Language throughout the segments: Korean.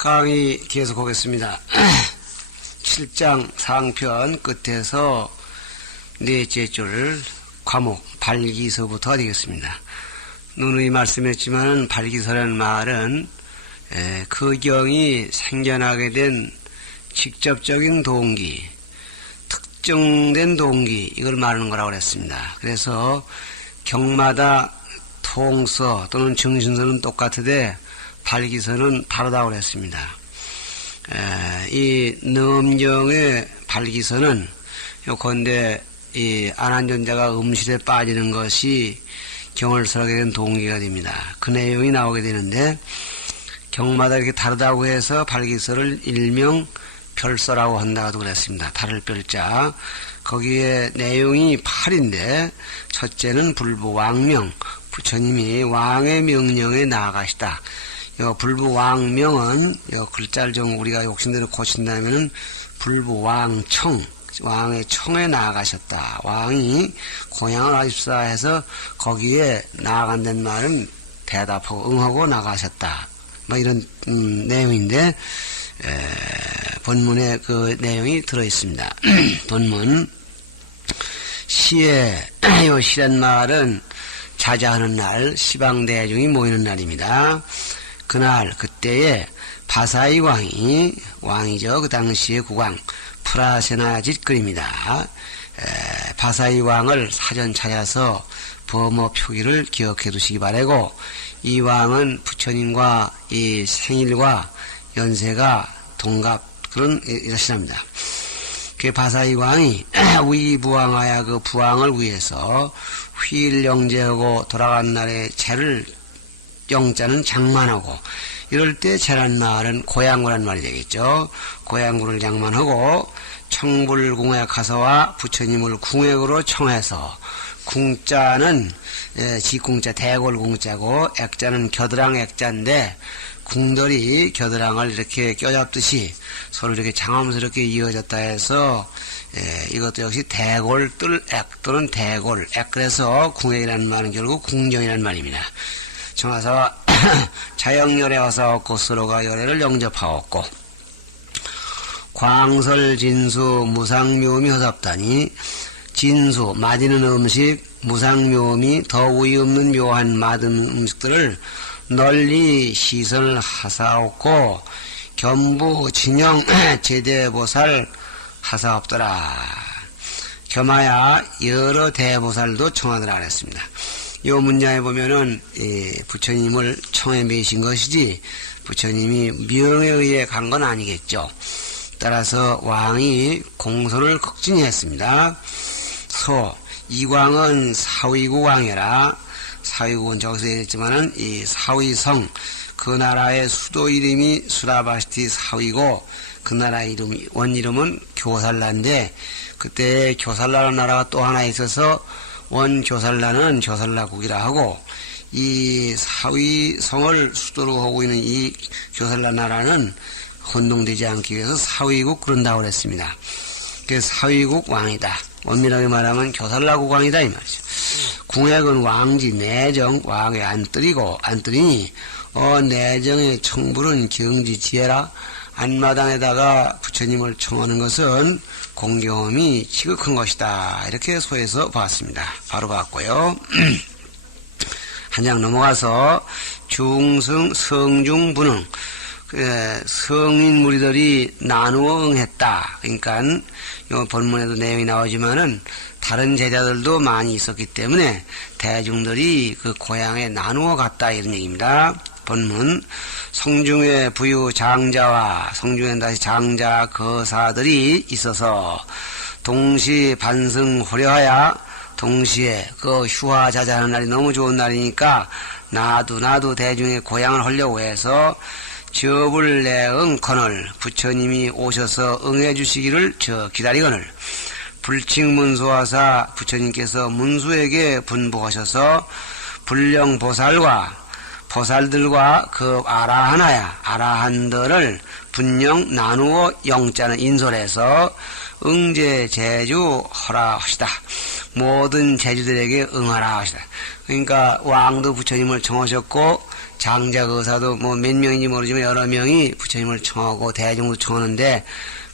강의 계속하겠습니다. 7장 상편 끝에서 넷째 줄 과목 발기서부터 되겠습니다. 누누이 말씀했지만 발기서라는 말은 그 경이 생겨나게 된 직접적인 동기, 특정된 동기, 이걸 말하는 거라고 그랬습니다. 그래서 경마다 통서 또는 정신서는 똑같으되 발기서는 다르다고 그랬습니다. 이 넘경의 발기서는 요컨대 이 안한존자가 음실에 빠지는 것이 경을 설하게 된 동기가 됩니다. 그 내용이 나오게 되는데 경마다 이렇게 다르다고 해서 발기서를 일명 별서라고 한다고도 그랬습니다. 다를 별자. 거기에 내용이 8인데 첫째는 불부왕명, 부처님이 왕의 명령에 나아가시다. 요 불부왕명은 요 글자를 좀 우리가 욕심대로 고친다면은 불부왕청, 왕의 청에 나아가셨다. 왕이 고향을 하십사 해서 거기에 나아간다는 말은 대답하고 응하고 나가셨다. 뭐 이런 내용인데 본문에 그 내용이 들어있습니다. 본문 시에 요 시란 말은 자자하는 날, 시방대중이 모이는 날입니다. 그날 그때에 바사이 왕이죠. 그 당시의 국왕 프라세나짓글입니다. 바사이 왕을 사전 찾아서 범어 표기를 기억해 두시기 바라고, 이 왕은 부처님과 이 생일과 연세가 동갑 그런 이러시랍니다. 그 바사이 왕이 위부왕하야 그 부왕을 위해서 휘일 영제하고 돌아간 날에 제를 영자는 장만하고, 이럴 때 제란 말은 고향구란 말이 되겠죠. 고향구를 장만하고 청불궁에 가서와 부처님을 궁액으로 청해서, 궁자는 지궁자 대골궁자고 액자는 겨드랑 액자인데 궁들이 겨드랑을 이렇게 껴잡듯이 서로 이렇게 장엄스럽게 이어졌다 해서 이것도 역시 대골뜰액 또는 대골액. 그래서 궁액이라는 말은 결국 궁정이라는 말입니다. 청하서 자영열에 와서 서로가 열애를 영접하였고, 광설진수 무상묘미 허섭다니, 진수 맞이는 음식, 무상묘미 더위 없는 묘한 맛은 음식들을 널리 시선을 하사옵고 겸부 진영 제대보살 하사옵더라. 겸하야 여러 대보살도 청하더라 그랬습니다. 이 문장에 보면은 부처님을 청해 매신 것이지 부처님이 명에 의해 간 건 아니겠죠. 따라서 왕이 공손을 극진히 했습니다. 이광은 사위국 왕이라. 사위국은 저기서 얘기했지만은 이 사위성, 그 나라의 수도 이름이 수라바시티 사위고, 그 나라 이름이 원 이름은 교살라인데, 그때 교살라라는 나라가 또 하나 있어서 원 교살라는 교살라국이라 하고, 이 사위성을 수도로 하고 있는 이 교살라 나라는 혼동되지 않기 위해서 사위국 그런다고 그랬습니다. 그 사위국 왕이다. 엄밀하게 말하면 교살라국 왕이다 이 말이죠. 궁액은 왕지 내정, 왕의 안뜰이니 내정의 청불은 경지지혜라. 안마당에다가 부처님을 청하는 것은 공경험이 지극한 것이다. 이렇게 소해서 봤습니다. 바로 봤고요. 한 장 넘어가서 중승 성중분응, 성인 무리들이 나누어 응했다. 그러니까 이 본문에도 내용이 나오지만은 다른 제자들도 많이 있었기 때문에 대중들이 그 고향에 나누어 갔다 이런 얘기입니다. 본문 성중에 부유 장자와 성중에 다시 장자 거사들이 있어서 동시 반승 호려하야, 동시에 그 휴화자자하는 날이 너무 좋은 날이니까 나도 대중의 고향을 하려고 해서 접을 내응커늘, 부처님이 오셔서 응해주시기를 기다리거늘, 불칭문수하사 부처님께서 문수에게 분부하셔서 불령보살과 보살들과 그 아라한들을 분령 나누어 영자는 인솔해서 응제제주 허라 하시다. 모든 제주들에게 응하라 하시다. 그러니까 왕도 부처님을 청하셨고 장작 의사도 뭐 몇 명인지 모르지만 여러 명이 부처님을 청하고 대중도 청하는데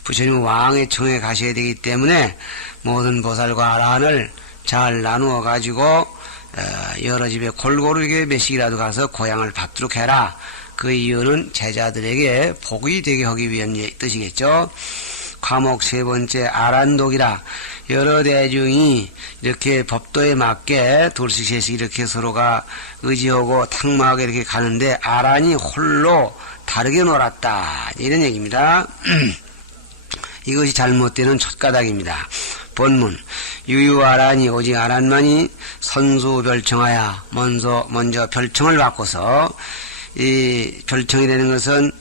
부처님 왕의 청에 가셔야 되기 때문에 모든 보살과 아라한을 잘 나누어 가지고 여러 집에 골고루 이렇게 몇씩이라도 가서 고향을 받도록 해라. 그 이유는 제자들에게 복이 되게 하기 위한 뜻이겠죠. 과목 세 번째 아란독이라. 여러 대중이 이렇게 법도에 맞게 둘씩 셋씩 이렇게 서로가 의지하고 탁마하게 이렇게 가는데 아란이 홀로 다르게 놀았다. 이런 얘기입니다. 이것이 잘못되는 첫 가닥입니다. 본문 유유아란이 오직 아란만이 선수별청하여 먼저 별청을 바꿔서 이 별청이라는 것은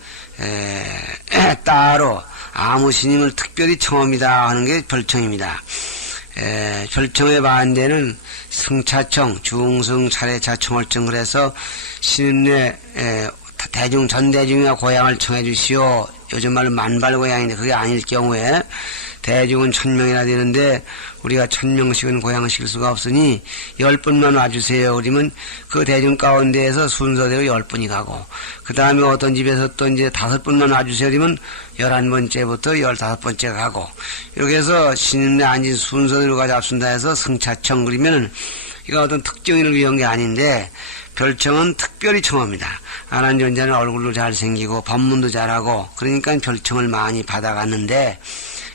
따로 아무 스님을 특별히 청합니다 하는 게 별청입니다. 별청의 반대는 승차청, 중승, 차례차, 청월청 그래서 스님네 대중 전대중이가 고향을 청해 주시오. 요즘 말로 만발고향인데 그게 아닐 경우에 대중은 1000명이나 되는데 우리가 1000명씩은 고향을 실 수가 없으니 10분만 와주세요. 그러면 그 대중 가운데에서 순서대로 10분이 가고 그 다음에 어떤 집에서 또 이제 5분만 와주세요. 그러면 11번째부터 15번째가 가고 이렇게 해서 신임내 앉은 순서대로가 잡순다 해서 승차청 그러면은 이건 어떤 특정인을 위한 게 아닌데 별청은 특별히 청합니다. 아난존자는 얼굴도 잘생기고 법문도 잘하고 그러니까 별청을 많이 받아갔는데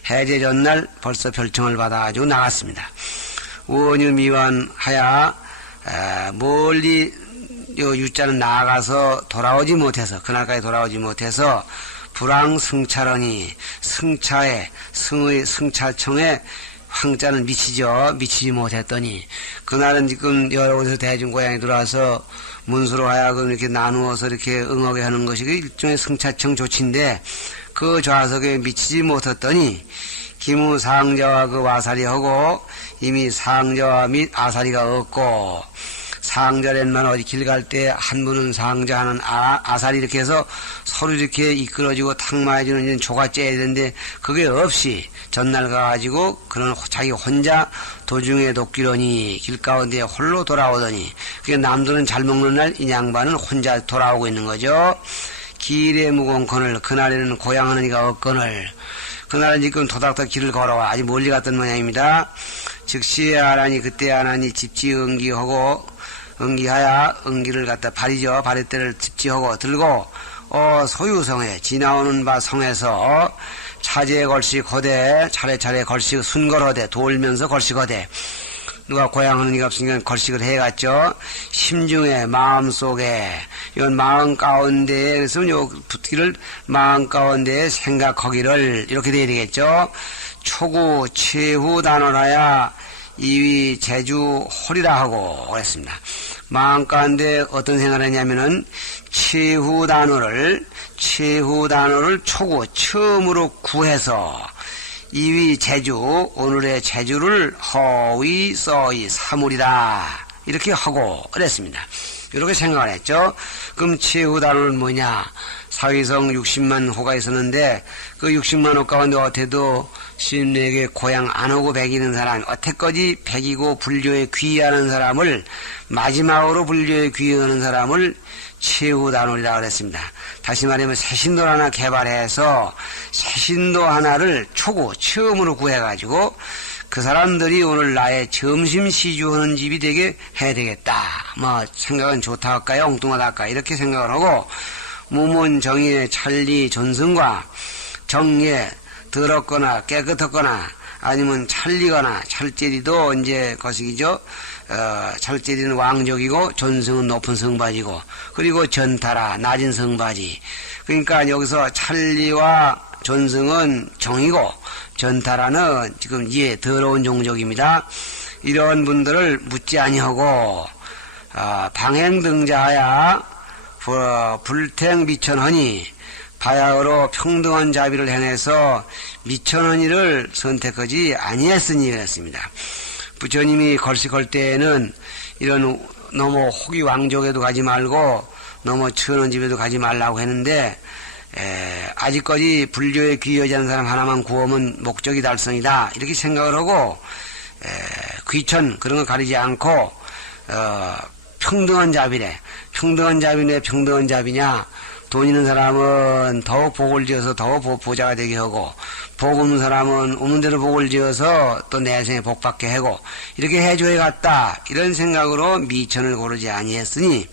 해제 전날 벌써 별청을 받아가지고 나갔습니다. 우원유 미완하야 멀리 유자는 나가서 돌아오지 못해서 그날까지 돌아오지 못해서 불황승차러니 승차에 승차청에 황자는 미치지 못했더니 그날은 지금 여러 곳에서 대중고향에 들어와서 문수로 하여금 이렇게 나누어서 이렇게 응하게 하는 것이 일종의 승차청 조치인데 그 좌석에 미치지 못했더니 기무 상자와 그 와사리 하고 이미 상자와 및 아사리가 없고 상자랜만 어디 길 갈 때 한 분은 상자 하는 아사리 이렇게 해서 서로 이렇게 이끌어주고 탁마해주는 이런 조가 째야 되는데 그게 없이 전날 가가지고 그런 자기 혼자 도중에 돕기로니 길 가운데 홀로 돌아오더니 그게 남들은 잘 먹는 날 이 양반은 혼자 돌아오고 있는 거죠. 길에 무공컨을 그날에는 고향하는 이가 없거늘 그날은 지금 도닥도닥 길을 걸어와 아주 멀리 갔던 모양입니다. 즉시 아라니 그때 아라니 집지 응기하고 응기하야 응기를 갖다 바리떼를 집지하고 들고 소유성에 지나오는 바 성에서 차제 걸식 허대 차례차례 걸식 순걸허대 돌면서 걸식허대 누가 고향하는 이가 없으니까 걸식을 해갔죠. 심중에 마음속에 이건 마음 가운데에 그래서 요 붙기를 마음 가운데에 생각하기를 이렇게 돼야 되겠죠. 초구 최후 단어라야 이위 제주 홀이라 하고 그랬습니다. 마음 가운데 어떤 생각을 했냐면은 최후 단어를 초구 처음으로 구해서 이위 제주 오늘의 제주를 허위 써이 사물이다 이렇게 하고 그랬습니다. 이렇게 생각을 했죠. 그럼 최후 단어는 뭐냐? 사위성 60만 호가 있었는데 그 60만 호 가운데 어태도 스님에게 고향 안 오고 배기는 사람 어태까지 배기고 불교에 귀의하는 사람을 마지막으로 불교에 귀의하는 사람을 최후단원이라고 그랬습니다. 다시 말하면 새신도 하나 개발해서 새신도 하나를 초구 처음으로 구해가지고 그 사람들이 오늘 나의 점심 시주하는 집이 되게 해야 되겠다. 뭐 생각은 좋다 할까요? 엉뚱하다 할까요? 이렇게 생각을 하고 무문 정의의 찰리 존승과 정의에 더럽거나 깨끗했거나 아니면 찰리거나 찰제리도 이제 거시기죠. 찰제리는 왕족이고 존승은 높은 성바지고 그리고 전타라 낮은 성바지. 그러니까 여기서 찰리와 존승은 정이고 전타라는 지금 더러운 종족입니다. 이런 분들을 묻지 아니하고 방행등자하야 불탱 미천허니 바야흐로 평등한 자비를 행해서 미천언니를 선택하지 아니했으니 그랬습니다. 부처님이 걸식할 때에는 이런 너무 호기 왕족에도 가지 말고 너무 천원 집에도 가지 말라고 했는데 아직까지 불교에 귀하지 않은 사람 하나만 구하면 목적이 달성이다 이렇게 생각을 하고 귀천 그런 거 가리지 않고 평등한 자비래. 평등한 자비네, 평등한 자비냐? 돈 있는 사람은 더욱 복을 지어서 더욱 부자가 되게 하고, 복 없는 사람은 없는 대로 복을 지어서 또 내생에 복 받게 하고, 이렇게 해줘야겠다. 이런 생각으로 미천을 고르지 아니했으니,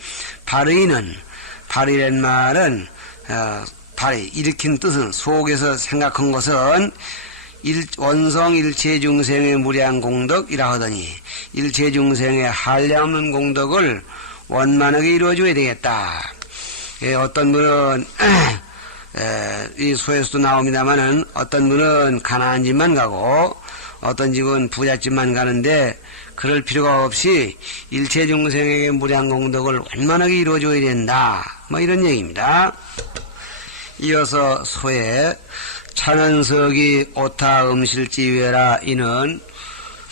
발의란 말은, 발의, 일으킨 뜻은, 속에서 생각한 것은, 원성 일체 중생의 무량 공덕이라 하더니, 일체 중생의 한량없는 공덕을 원만하게 이루어줘야 되겠다. 어떤 분은 이 소에서도 나옵니다마는 어떤 분은 가난한 집만 가고 어떤 집은 부잣집만 가는데 그럴 필요가 없이 일체 중생에게 무량 공덕을 완만하게 이루어줘야 된다. 뭐 이런 얘기입니다. 이어서 소에 찬원석이 오타 음실지외라 이는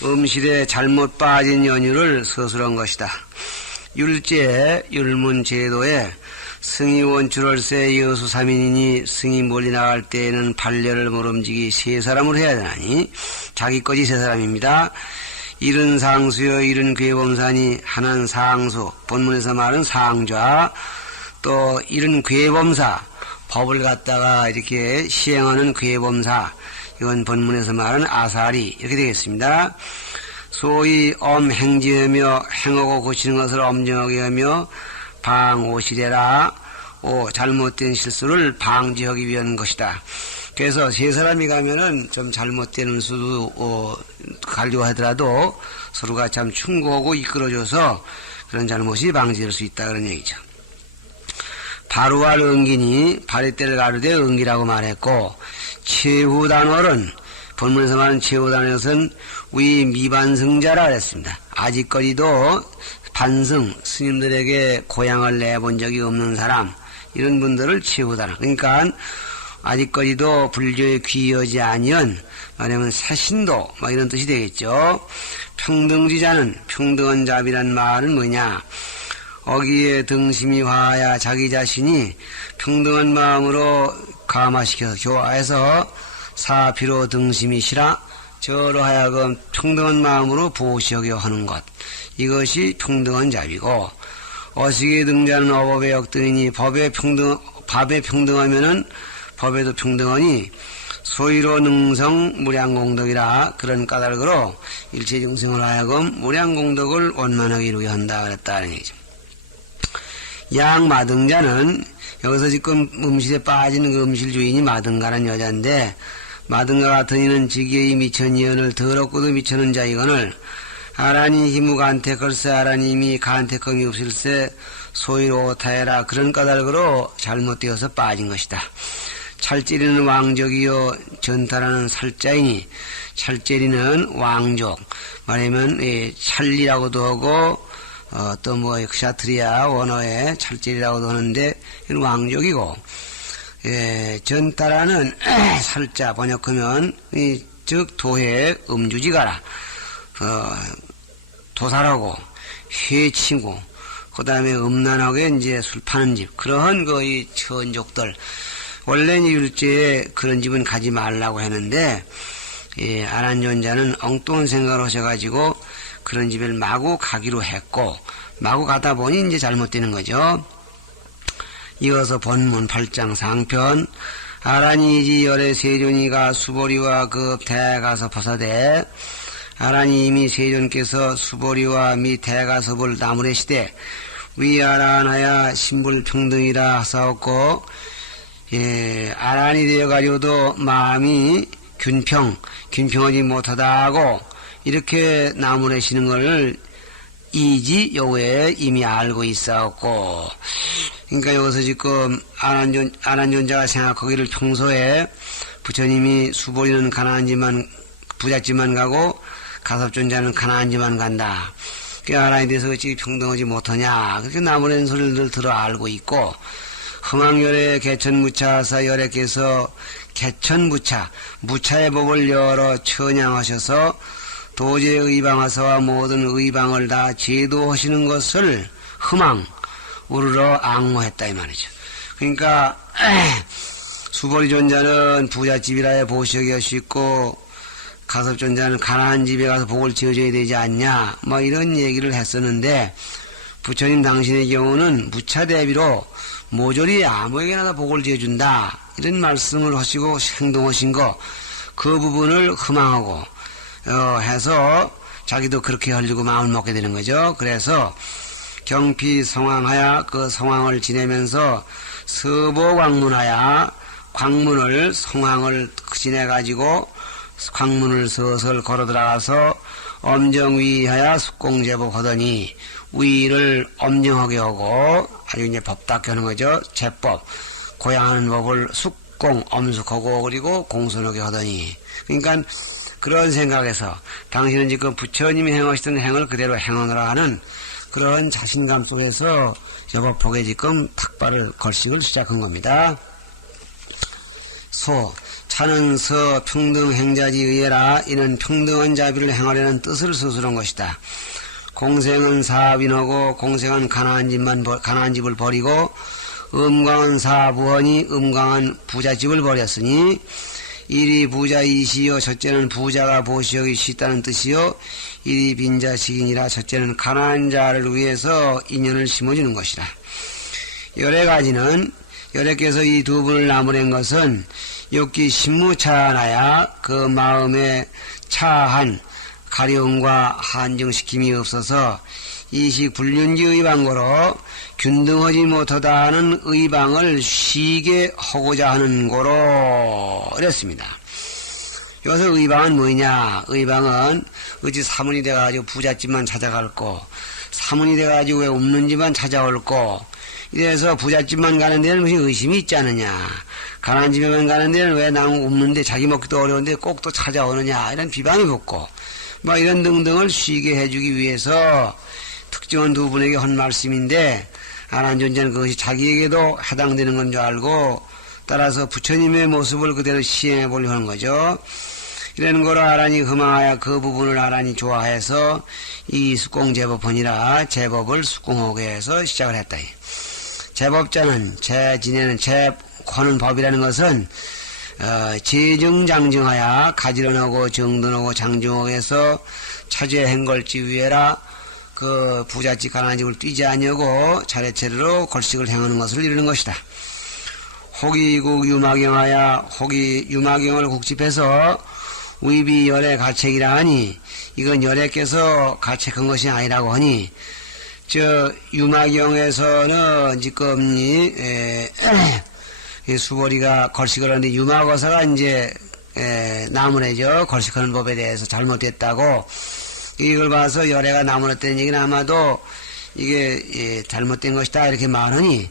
음실에 잘못 빠진 연유를 서술한 것이다. 율제 율문제도에 승이 원출월세 여수 3인이니 승이 멀리 나갈 때에는 반려를 모름지기 세 사람으로 해야 되나니 자기 거지 세 사람입니다. 일은 상수여 일은 괴범사니 하나는 상수 본문에서 말은 상좌 또 일은 괴범사 법을 갖다가 이렇게 시행하는 괴범사 이건 본문에서 말은 아사리 이렇게 되겠습니다. 소위 엄행지하며 행하고 고치는 것을 엄정하게 하며 방오시래라. 잘못된 실수를 방지하기 위한 것이다. 그래서 세 사람이 가면은 좀 잘못된 수도 가려고 하더라도 서로가 참 충고하고 이끌어줘서 그런 잘못이 방지될 수 있다 그런 얘기죠. 바루할 응기니 바리떼를 가르되 응기라고 말했고 최후단월은 본문에서 말하는 최후단월은 위 미반승자라 그랬습니다. 아직까지도 반승 스님들에게 고향을 내본 적이 없는 사람 이런 분들을 최후단월 그러니까 아직까지도 불교에 귀하지 아니한 말하면 새신도 뭐 이런 뜻이 되겠죠. 평등지자는 평등한 자비란 말은 뭐냐 어기에 등심이 화야 자기 자신이 평등한 마음으로 감화시켜서 교화해서 사피로 등심이 시라 저로 하여금 평등한 마음으로 보시하게 하는 것 이것이 평등한 자비고 어식에 등자는 어법의 역등이니 법에 평등하면은 법에도 평등하니 소위로 능성 무량공덕이라 그런 까닭으로 일체중생을 하여금 무량공덕을 원만하게 이루게 한다 그랬다는 얘기죠. 양마등자는 여기서 지금 음실에 빠지는 그 음실 주인이 마등가라는 여자인데 마등가 같은 이는 지기의 미천이언을 더럽고도 미천한 자이거늘 아라니 희무 간택걸세 아라님이 간택함이 없을세 소위로 오타해라 그런 까닭으로 잘못되어서 빠진 것이다. 찰제리는 왕족이요 전타라는 살자이니 찰제리는 왕족 말하면 찰리라고도 하고 또 뭐 엑샤트리아 원어에 찰제리라고도 하는데 이건 왕족이고 전타라는 살자 번역하면 즉 도해 음주지가라 도살하고 회치고 그 다음에 음란하게 이제 술 파는 집 그러한 거의 천족들 원래는 율제에 그런 집은 가지 말라고 했는데 아란존자는 엉뚱한 생각을 하셔가지고 그런 집을 마구 가기로 했고 마구 가다 보니 이제 잘못되는 거죠. 이어서 본문 8장 상편 아란이지 열의 세존이가 수보리와 그 대가서 포사되 아란이 이미 세존께서 수보리와 미 대가섭을 나무래시되 위아란하야 신불평등이라 하사옵고 아란이 되어가지고도 마음이 균평하지 못하다 하고 이렇게 나무래시는 것을 이지 요에 이미 알고 있사옵고 그러니까 여기서 지금 아란존자가 생각하기를 평소에 부처님이 수보리는 가난한 부잣집만 가고 가섭존자는 가난한 집만 간다. 그 아란에 대해서 어찌 평등하지 못하냐. 그렇게 나무라는 소리를 들어 알고 있고 흥왕열의 개천무차사 열애께서 개천무차 무차의 법을 여러 천양하셔서 도제 의방하사와 모든 의방을 다 제도하시는 것을 흠왕 우르러 앙모했다 이 말이죠. 그러니까 수보리 존자는 부잣집이라 보시하기 하시고 가섭존자는 가난한 집에 가서 복을 지어줘야 되지 않냐 뭐 이런 얘기를 했었는데 부처님 당신의 경우는 무차대비로 모조리 아무에게나 다 복을 지어준다. 이런 말씀을 하시고 행동하신 거, 그 부분을 흠망하고 해서 자기도 그렇게 하려고 마음을 먹게 되는 거죠. 그래서 경피 성황하야 그 성황을 지내면서 서보광문하야 광문을 성황을 지내가지고 광문을 서설 걸어 들어가서 엄정위하야 숙공제법 하더니 위를 엄정하게 하고 아주 이제 법답게 하는 거죠. 제법 고양하는 법을 숙공 엄숙하고 그리고 공손하게 하더니 그러니까 그런 생각에서 당신은 지금 부처님이 행하시던 행을 그대로 행하느라 하는 그런 자신감 속에서 여법폭에 지금 탁발을 걸식을 시작한 겁니다. 소 차는 서 평등행자지 의해라. 이는 평등한 자비를 행하려는 뜻을 수술한 것이다. 공생은 사빈하고 공생은 가난한 집을 버리고 음광은 사부하니 음광은 부잣집을 버렸으니 일이 부자이시여 첫째는 부자가 보시하기 쉽다는 뜻이요 일이 빈자식이니라 첫째는 가난한 자를 위해서 인연을 심어주는 것이라. 열애가지는 열애께서 이 두 분을 나무낸 것은 욕기 신무차하나야 그 마음에 차한 가려움과 한정시킴이 없어서 이식 불륜지 의방고로 균등하지 못하다 하는 의방을 쉬게 하고자 하는 고로 이랬습니다. 여기서 의방은 뭐냐? 의방은 어찌 사문이 돼가지고 부잣집만 찾아갈고 사문이 돼가지고 왜 없는 집만 찾아올고 이래서 부잣집만 가는 데는 무슨 의심이 있지 않느냐? 가난한 집에만 가는 데는 왜 나는 없는데 자기 먹기도 어려운데 꼭 또 찾아오느냐? 이런 비방이 붙고 뭐 이런 등등을 쉬게 해주기 위해서 특정한 두 분에게 한 말씀인데 안한 존재는 그것이 자기에게도 해당되는 건 줄 알고 따라서 부처님의 모습을 그대로 시행해 보려고 하는 거죠. 이런 거로 아란이 흠망하여 그 부분을 아란이 좋아해서 이 숙공제법헌이라 제법을 숙공하게 해서 시작을 했다. 제법자는 지내는 제하는 법이라는 것은 제정장정하여 가지런하고 정돈하고 장정하고 해서 차제 행걸지 위해라 그 부잣집 가난집을 뛰지 아니하고 차례차례로 걸식을 행하는 것을 이루는 것이다. 혹이국 유마경하여 혹이 유마경을 국집해서 위비 열애 가책이라 하니 이건 열애께서 가책한 것이 아니라고 하니 저 유마경에서는 지금 수보리가 걸식을 하는데 유마거사가 이제 나무래죠. 걸식하는 법에 대해서 잘못됐다고 이걸 봐서 열애가 나무랬다는 얘기는 아마도 이게 잘못된 것이다 이렇게 말하니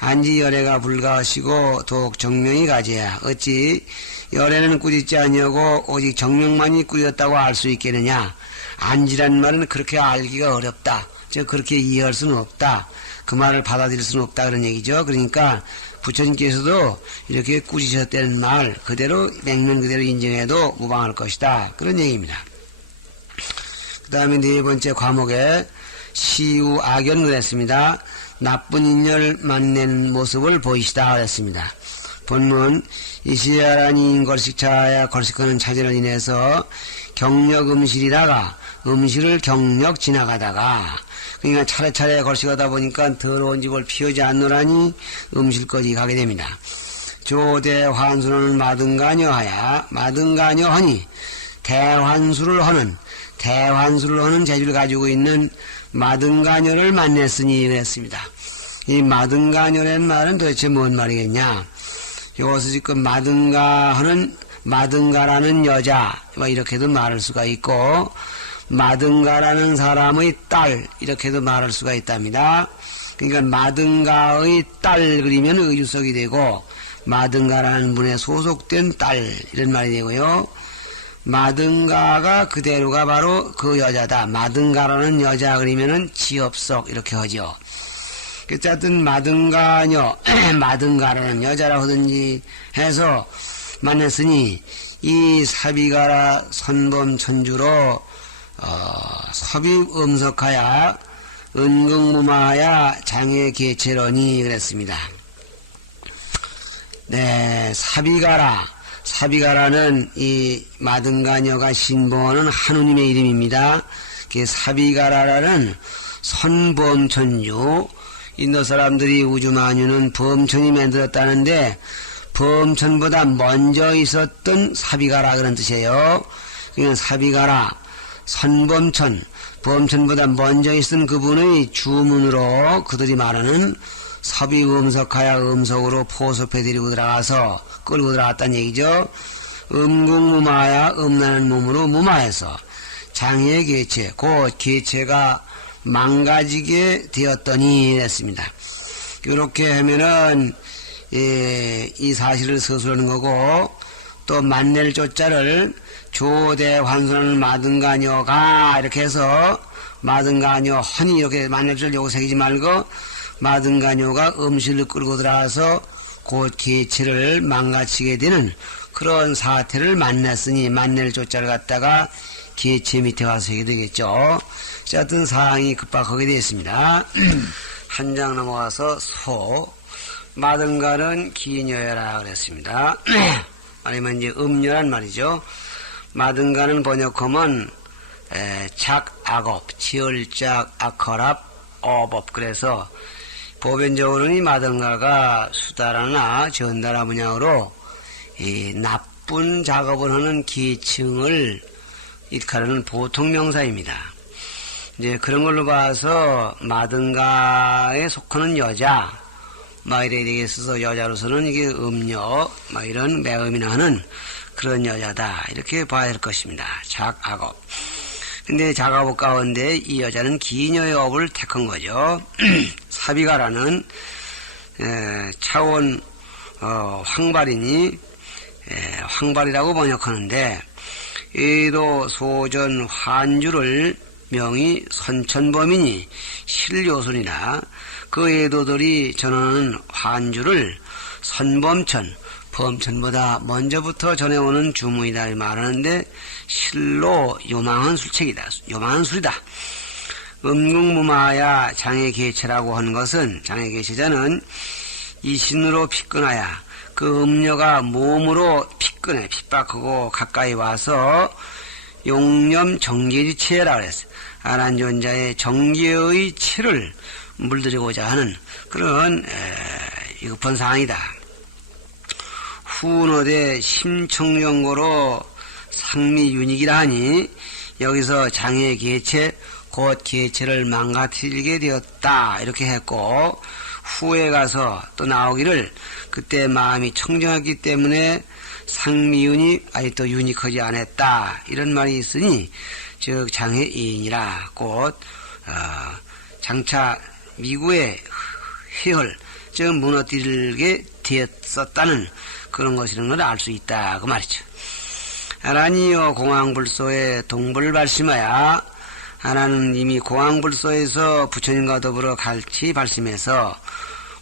안지 열애가 불가하시고 더욱 정명이 가져야 어찌 열애는 꾸짖지 아니하고 오직 정명만이 꾸짖었다고 알 수 있겠느냐. 안지란 말은 그렇게 알기가 어렵다. 즉 그렇게 이해할 수는 없다. 그 말을 받아들일 수는 없다 그런 얘기죠. 그러니까 부처님께서도 이렇게 꾸짖으셨다는 말 그대로 맥면 그대로 인정해도 무방할 것이다. 그런 얘기입니다. 그 다음에 네 번째 과목에 시우 악연을 했습니다. 나쁜 인연을 만내는 모습을 보이시다 그랬습니다. 본문 이시야라니 인걸식차야 걸식하는 차제를 인해서 경력 음실이다가 음실을 경력 지나가다가 그러니까 차례차례 걸식하다 보니까 더러운 집을 피우지 않노라니 음실까지 가게 됩니다. 조대환수는 마등가녀 하니 대환수를 하는 재주를 가지고 있는 마등가녀를 만났으니 그랬습니다. 이 마등가녀라는 말은 도대체 뭔 말이겠냐? 여기서 지금 마등가라는 여자 뭐 이렇게도 말할 수가 있고 마등가라는 사람의 딸 이렇게도 말할 수가 있답니다. 그러니까 마등가의 딸 그리면 의주석이 되고 마등가라는 분에 소속된 딸 이런 말이 되고요. 마등가가 그대로가 바로 그 여자다. 마등가라는 여자 그리면은 지업석 이렇게 하죠. 어쨌든 마등가녀 마등가라는 여자라 하든지 해서 만났으니 이 사비가라 선범천주로 섭입음석하야 은극무마하야 장애개체러니 그랬습니다. 네, 사비가라는 이 마등가녀가 신봉하는 하느님의 이름입니다. 사비가라라는 선범천유. 인도 사람들이 우주만유는 범천이 만들었다는데 범천보다 먼저 있었던 사비가라 그런 뜻이에요. 그냥 사비가라 선범천, 범천보다 먼저 있은 그분의 주문으로 그들이 말하는 섭이음석하야 음석으로 포섭해 데리고 들어가서 끌고 들어갔다는 얘기죠. 음궁무마야 음나는 몸으로 무마해서 장애의 개체, 그 개체가 망가지게 되었더니 했습니다. 이렇게 하면은 이 사실을 서술하는 거고, 또 만낼 조자를 조대환선을 마등가녀가 이렇게 해서 마등가녀 허니 이렇게 만낼 조를 요거 새기지 말고 마등가녀가 음실을 끌고 들어와서 그 개체를 망가치게 되는 그런 사태를 만났으니 만낼 조자를 갖다가 개체 밑에 와서 하게 되겠죠. 자, 어떤 사항이 급박하게 되었습니다. 한 장 넘어가서 소 마등가는 기녀여라 그랬습니다. 아니면 이제 음녀란 말이죠. 마등가는 번역하면 작악업, 지을작, 악허랍, 어법. 그래서 보편적으로는 이 마등가가 수다라나 전다라 문양으로 이 나쁜 작업을 하는 기층을 일컬는 보통 명사입니다. 이제 그런 걸로 봐서 마등가에 속하는 여자, 막 이래 되겠어서 여자로서는 이게 음녀, 막 이런 매음이나 하는 그런 여자다. 이렇게 봐야 할 것입니다. 작악업. 근데 작악업 가운데 이 여자는 기녀의 업을 택한 거죠. 사비가라는 차원 황발이니 황발이라고 번역하는데 이도 소전 환주를 명이 선천범이니 실요순이나 그 애도들이 전하는 환주를 선범천, 범천보다 먼저부터 전해오는 주문이다 말하는데 실로 요망한 술책이다. 요망한 술이다. 음궁무마야 장애개체라고 하는 것은 장애개체자는 이신으로 피끈하야 그 음녀가 몸으로 피끈해 핍박하고 가까이 와서 용념 정계지체라 그랬어요. 아란존자의 정계의 체를 물들이고자 하는 그런 급한 사항이다. 후노대 심청정고로 상미윤익이라 하니 여기서 장애 개체 곧 개체를 망가뜨리게 되었다 이렇게 했고 후에 가서 또 나오기를 그때 마음이 청정했기 때문에 상미윤이 아직도 유니크하지 않았다 이런 말이 있으니 즉 장애인이라 곧 장차 미국의 회혈 즉 무너뜨리게 되었었다는 그런 것이라는 걸 알 수 있다 그 말이죠. 아라니요 공황불소에 동불을 발심하여 하나는 이미 공황불소에서 부처님과 더불어 같이 발심해서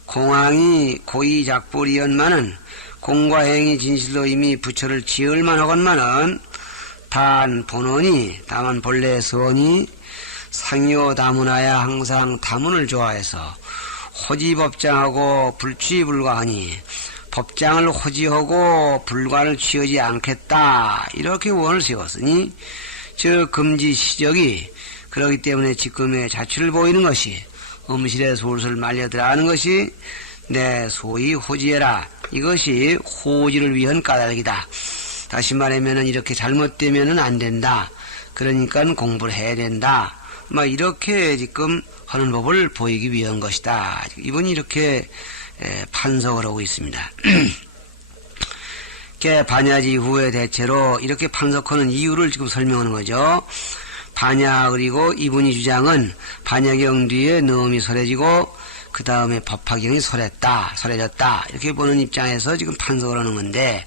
공황이 고의작불이었만은 공과 행이 진실로 이미 부처를 지을만 하건만은 단 본원이 다만 본래 서원이 상요 다문하야 항상 다문을 좋아해서 호지법장하고 불취불과하니 법장을 호지하고 불과를 취하지 않겠다 이렇게 원을 세웠으니 저 금지 시적이 그렇기 때문에 지금의 자취를 보이는 것이 음실에 솔솔 말려 들어가는 것이 내 소위 호지해라 이것이 호지를 위한 까닭이다. 다시 말하면은 이렇게 잘못되면은 안 된다. 그러니까 공부를 해야 된다. 막 이렇게 지금 하는 법을 보이기 위한 것이다. 이분이 이렇게 판석을 하고 있습니다. 반야지 후에 대체로 이렇게 판석하는 이유를 지금 설명하는 거죠. 반야 그리고 이분이 주장은 반야경 뒤에 너음이 설해지고 그 다음에 법화경이 설해졌다 이렇게 보는 입장에서 지금 판석을 하는 건데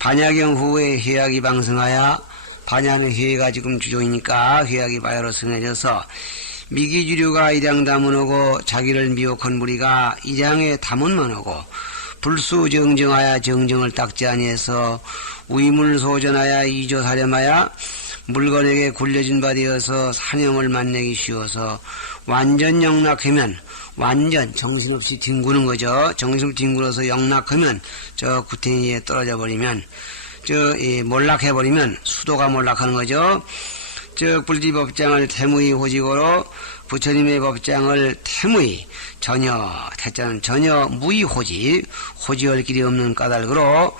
반야경 후에 해악이 방성하여 반야는 해가 지금 주종이니까 해악이 바야로 성해져서 미기주류가 이장 담은하고 자기를 미혹한 무리가 이장에 담은만 하고 불수정정하여 정정을 닦지 아니해서 위물소전하여 이조사렴하여 물건에게 굴려진 바 되어서 사념을 만내기 쉬워서 완전 영락하면 완전 정신없이 뒹구는 거죠. 정신없이 뒹굴어서 영락하면 저 구탱이에 떨어져 버리면 몰락해 버리면 수도가 몰락하는 거죠. 즉 불지법장을 태무의 호직으로 부처님의 법장을 태무의 전혀 태자는 전혀 무의 호직 호직할 길이 없는 까닭으로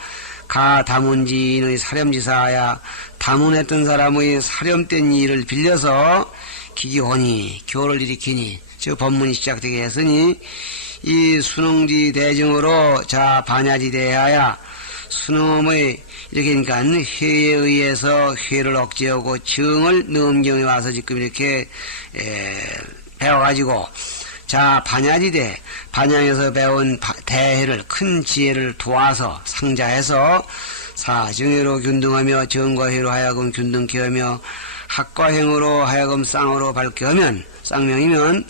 가 다문지인의 사렴지사야 다문했던 사람의 사렴된 일을 빌려서 기기하니 교를 일으키니 즉 법문이 시작되게 했으니 이 순응지 대증으로 자 반야지 대하야 순음의 이렇게 그러니까 회에 의해서 회를 억제하고 정을 넘경에 와서 지금 이렇게 배워가지고 자 반야지대 반야에서 배운 대해를 큰 지혜를 도와서 상자해서 사정회로 균등하며 정과회로 하여금 균등케 하며 학과행으로 하여금 쌍으로 밝게 하면 쌍명이면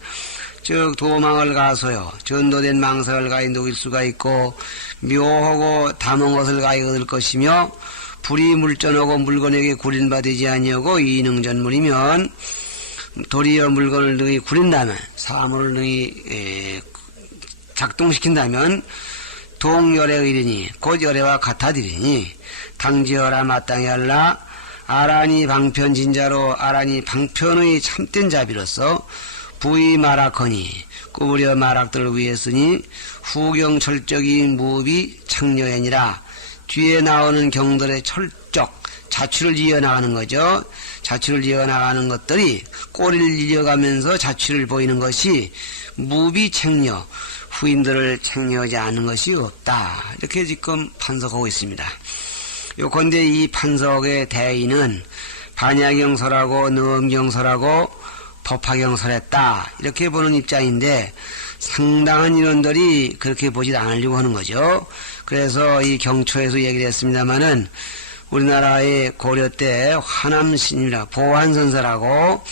즉 도망을 가서요 전도된 망상을 가히 녹일 수가 있고 묘하고 담은 것을 가히 얻을 것이며 불이 물전하고 물건에게 구린받지 아니하고 이능전물이면 도리어 물건을 능히 구린다면 사물을 능히 작동시킨다면 동열의 일이니 곧 열애와 같아들이니 당지어라 마땅히 할라 아라니 방편진자로 아라니 방편의 참된 자비로서 부의 마락하니 꾸부려 마락들을 위했으니 후경 철적이 무비 창녀애니라 뒤에 나오는 경들의 철적 자취를 이어나가는 거죠. 자취를 이어나가는 것들이 꼬리를 이어가면서 자취를 보이는 것이 무비 책녀 후인들을 책녀하지 않는 것이 없다. 이렇게 지금 판석하고 있습니다. 요컨대 이 판석의 대의는 반야경설하고 너음경설하고 법화경설했다. 이렇게 보는 입장인데 상당한 인원들이 그렇게 보지 않으려고 하는 거죠. 그래서 이 경초에서 얘기를 했습니다마는 우리나라의 고려 때 화남신이라 보환선사라고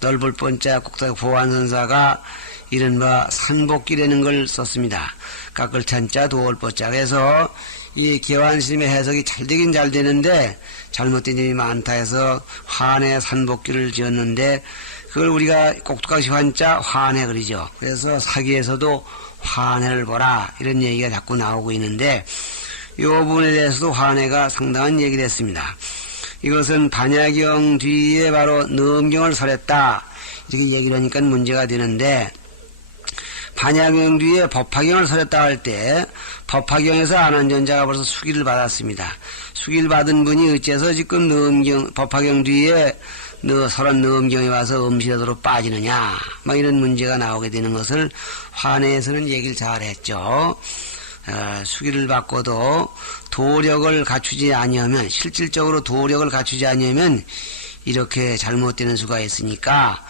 넓을 번자 국사 보환선사가 이른바 산복기라는 걸 썼습니다. 깎을 찬자 도올 뻗자 해서 이 개환스님의 해석이 잘 되긴 잘 되는데 잘못된 점이 많다 해서 환의 산복기를 지었는데 그걸 우리가 꼭두각시 환자 환해 그러죠. 그래서 사기에서도 환해를 보라 이런 얘기가 자꾸 나오고 있는데 이 부분에 대해서도 환해가 상당한 얘기를 했습니다. 이것은 반야경 뒤에 바로 넘경을 설했다 이렇게 얘기를 하니까 문제가 되는데 반야경 뒤에 법화경을 설했다 할 때 법화경에서 안한전자가 벌써 수기를 받았습니다. 수기를 받은 분이 어째서 지금 넘경 법화경 뒤에 설한 넘경에 와서 음시라도로 빠지느냐 막 이런 문제가 나오게 되는 것을 환해에서는 얘기를 잘 했죠. 수기를 받고도 도력을 갖추지 아니하면 실질적으로 도력을 갖추지 아니하면 이렇게 잘못되는 수가 있으니까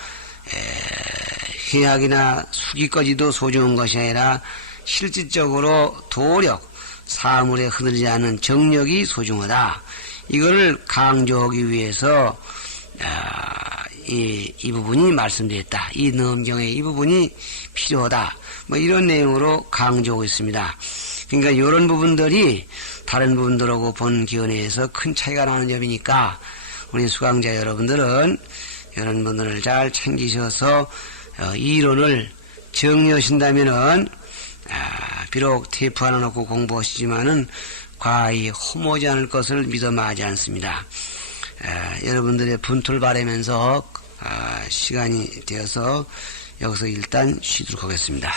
해학이나 수기까지도 소중한 것이 아니라 실질적으로 도력, 사물에 흐르지 않은 정력이 소중하다. 이거를 강조하기 위해서 이 부분이 말씀드렸다. 이 넘경의 이 부분이 필요하다. 뭐 이런 내용으로 강조하고 있습니다. 그러니까 이런 부분들이 다른 부분들하고 본 기원에서 큰 차이가 나는 점이니까 우리 수강자 여러분들은 이런 부분을 잘 챙기셔서 이론을 정리하신다면은 비록 테이프 하나 놓고 공부하시지만은 과히 허무하지 않을 것을 믿어 마지 않습니다. 여러분들의 분투를 바라면서 시간이 되어서 여기서 일단 쉬도록 하겠습니다.